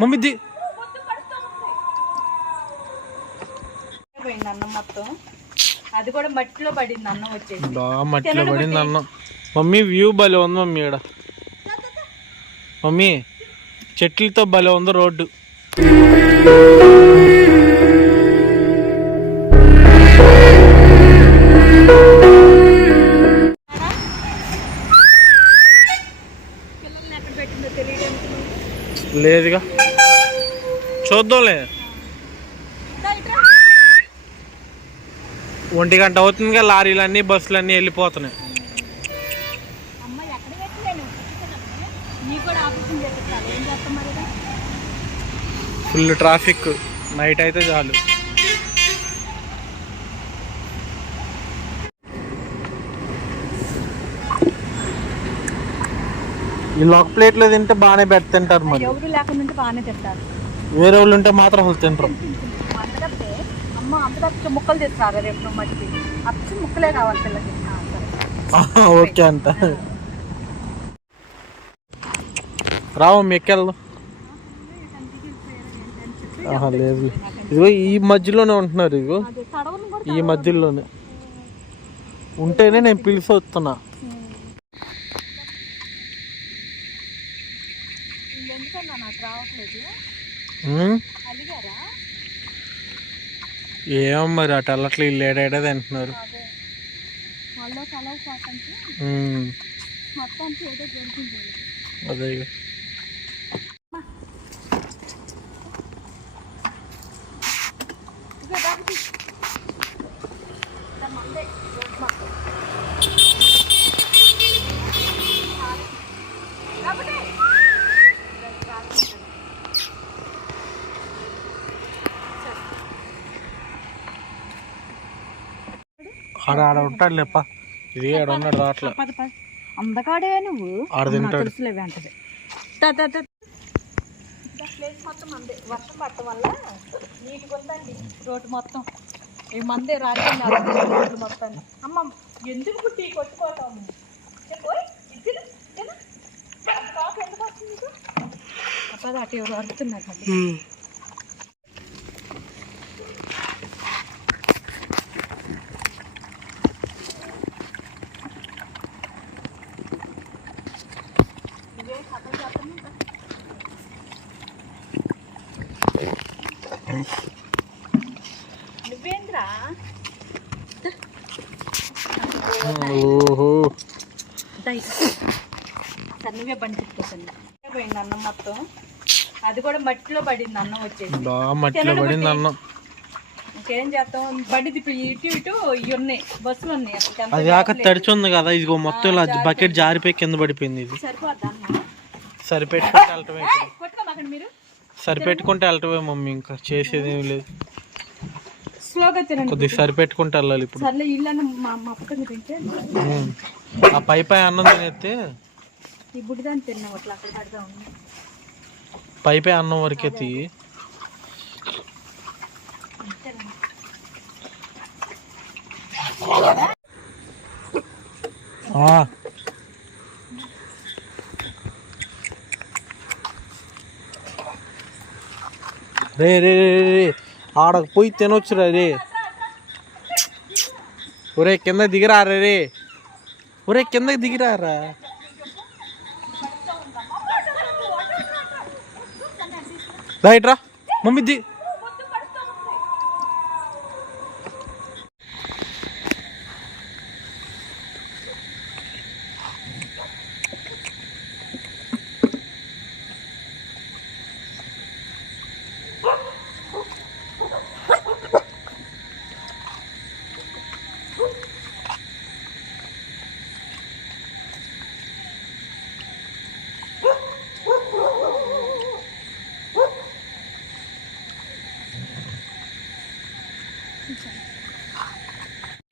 Mummy the పోయింది అన్నం మొత్తం. అది కూడా మట్టిలో పడింది అన్నం వచ్చేసి. మట్టిలో పడింది అన్నం. మమ్మీ వ్యూ భలే ఉంది మమ్మీ ఇక్కడ మమ్మీ చెట్లతో భలే ఉంది రోడ్డు. లేదుగా. చూద్దాంలే. ఒంటి గంట అవుతుందిగా లారీలన్నీ బస్సులన్నీ వెళ్ళిపోతున్నాయి. ఫుల్ ట్రాఫిక్ నైట్ అయితే చాలు. ఈ లాక్ ప్లేట్లో తింటే బాగానే పెడుతుంటారు మరి. ఎవరు లేకుండా ఉంటే బాగానే తింటారు. వేరే వాళ్ళు ఉంటే మాత్రం అసలు తింటారు అమ్మ అమ్మకి ముక్కలు తెస్తారు రేపు మట్టికి అచ్చి ముక్కలే కావాలి పిల్లకి ఓకే అంట. రావు ఎక్కెళ్దాం ఆహా, లేదు. ఇదిగో ఈ మధ్యలోనే ఉంటున్నారు ఇదిగో. ఈ మధ్యలోనే. ఉంటేనే నేను పిలిచి వస్తున్నా. ఏమో మరి అటు వెళ్ళట్లే ఇల్లు ఏడాడే తింటున్నారు. అదే వాళ్ళలో కలవ కాకంటే ఉమ్, మొత్తానికి ఏదో దొరికింది అదే ఇక. ఇక బాబు తీ. ఇక మందే రోడ్డు మొత్తం. కాబట్టి ఆడ ఆడ ఉంటాడు లేప్ప ఇది ఆడ ఉన్నాడు రావట్లే పది నువ్వు? ఆడ తింటాడు. తెలుసులేవి అంటది ప్లేస్ మొత్తం మందే. వర్షం పడటం వల్ల నీటికి ఉందండి రోడ్డు మొత్తం. ఈ మందే రాజ్యం రోడ్డు మొత్తం. అమ్మ ఎందుకు పుట్టి కొట్టుకోవటం? చెప్పు ఇద్దరు కాకు ఎందుకు వస్తుంది నీకు? అప్పుడు అటు ఎవరు అరుతున్నారు ఓహో. బండి పోయింది అన్నం మొత్తం. అది కూడా మట్టిలో పడింది అన్నం వచ్చేసి. మట్టిలో పడింది అన్నం. ఇంకేం చేస్తాం? బండి తిప్పి ఇటు ఇటు ఇవి ఉన్నాయి. బస్సులు ఉన్నాయి. అది కాక తడిచి ఉంది కదా ఇదిగో మొత్తం ఇలా బకెట్ జారిపోయి కింద పడిపోయింది ఇది. సరిపెట్టుకుంటే వెళ్ళటమే సరిపెట్టుకుంటే వెళ్ళటమే మమ్మీ ఇంకా చేసేది ఏం లేదు. స్లోగా తినండి. సరిపెట్టుకుంటే వెళ్ళాలి ఇప్పుడు. సర్లే మా తింటే. ఆ పై పై అన్నం తినేస్తే ఈ బుడ్డిదాన్ని తిన్నాం అట్లా అక్కడ పడదాం పై పై అన్నం వరకే. రే రే రే రే, రే. ఆడకు పోయి తినొచ్చురా రే. ఒరే కింద దిగిరా రే ఒరే కిందకి దిగిరారా రైట్ రా. మమ్మీ ది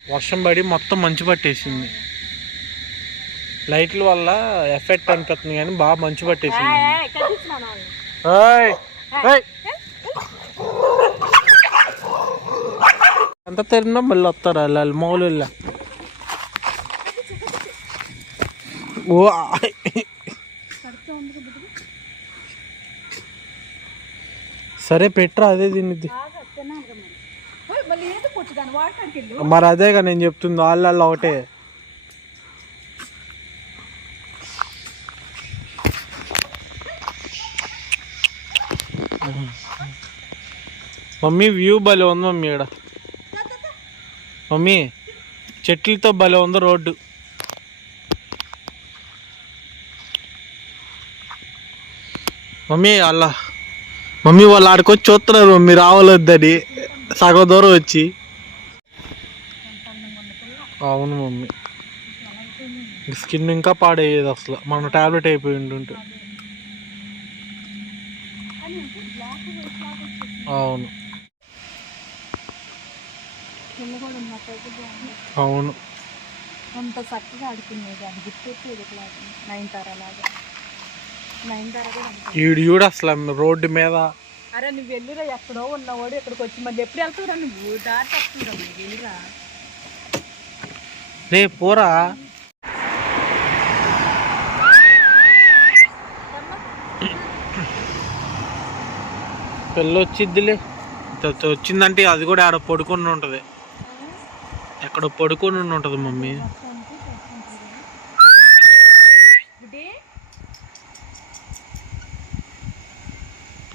వర్షం పడి మొత్తం మంచు పట్టేసింది. లైట్ల వల్ల ఎఫెక్ట్ అనిపిస్తుంది కానీ బాగా మంచు పట్టేసింది! ఎంత తిరిగినా మళ్ళీ వస్తారా వాళ్ళు మౌలు ఓ సరే పెట్రా అదే తినిద్ది. మరి అదేగా నేను చెప్తుంది వాళ్ళల్లో ఒకటే. మమ్మీ వ్యూ భలే ఉంది మమ్మీ ఇక్కడ మమ్మీ చెట్లతో భలే ఉంది రోడ్డు. మమ్మీ వాళ్ళ మమ్మీ వాళ్ళు ఆడికొచ్చి చూస్తున్నారు మమ్మీ రావలొద్దని సగం దూరం వచ్చి. అవును మమ్మీ. స్కిన్ ఇంకా పాడయ్యేది అసలు. మన టాబ్లెట్ అయిపోయి ఉంటుంటే అవును. అవును. అంత చక్కగా ఆడుకునేది అది గుర్తొచ్చేది ఒకలాగా నైన్ తార లాగా. నైన్ తార. ఈడు చూడు అసలు రోడ్డు మీద. అరే నువ్వు వెళ్ళిరా ఎక్కడో ఉన్నవాడు ఇక్కడికి వచ్చి మళ్ళీ ఎప్పుడు వెళ్తావురా నువ్వు? దారి తప్పుతుందా మరి వెళ్ళిరా. రే పోరా. పిల్ల వచ్చిద్దిలే వచ్చిందంటే అది కూడా ఆడ పడుకొని ఉంటది. ఎక్కడ పడుకొని ఉంటది మమ్మీ.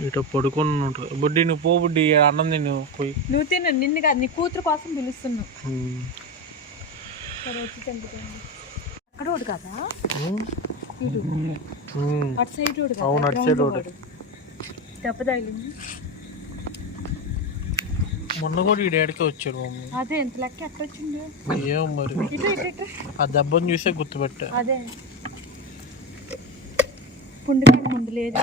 ఇటు పడుకొని ఉంటది. బుడ్డి నువ్వు పో బుడ్డి అన్నం తిను పోయి. నువ్వు తిన్న నిన్ను కాదు నీ కూతురు కోసం పిలుస్తున్నావు ఉమ్. సరే వచ్చి చంపుతాను అక్కడ ఒకటి కదా? ఉమ్. ఇటు ఉమ్. అటు సైడ్ ఒకటి అవును, కదా అటు సైడ్ ఒకటి. దెబ్బ తగిలింది. మొన్న కూడా ఈ డాడీకి వచ్చాడు మమ్మీ. అదే ఎంత లెక్క ఎక్కడ వచ్చింది? ఏమో మరి. ఆ దెబ్బను చూసే గుర్తుపెట్టా. అదే. పుండుకాయ ముందు లేదు.